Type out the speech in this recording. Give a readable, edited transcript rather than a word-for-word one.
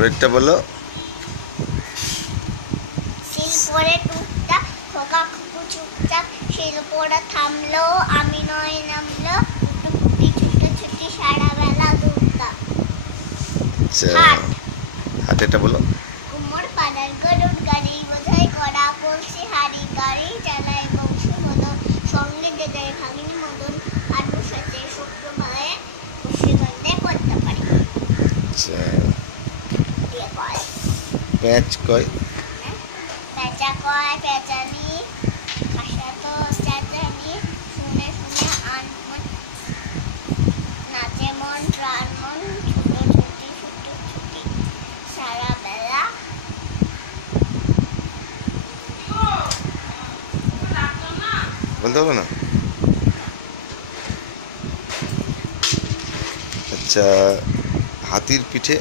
পরেরটা বলো। শিল পরে টুকটাক খোকা খুকু চুপচাপ, শিল পড়া থামলো আমি নয় নামলো, টুকুটি ছুটি সারা বেলা দুলতাম। আচ্ছা, হাট হাতেরটা বলো। কুমোর পাড়ার গরুর গাড়ি বোঝাই করা কলসি হাড়ি গাড়ি চালায় বংশীবদন, সঙ্গে দেদায় ভাগিনী মদন, আলু সাথে শুক্রবারে খুশিগন্ধে করতে পারি। আচ্ছা, দিয়ে কয় প্যাঁচ কয়। পেঁচা কয় পেঁচানি, খাসা তো চেঁচানি, শুনে শুনে আনমন নাচে মন প্রাণ মন, ছুটি সারা বেলা বলতে হবে না। আচ্ছা, হাতির পিঠে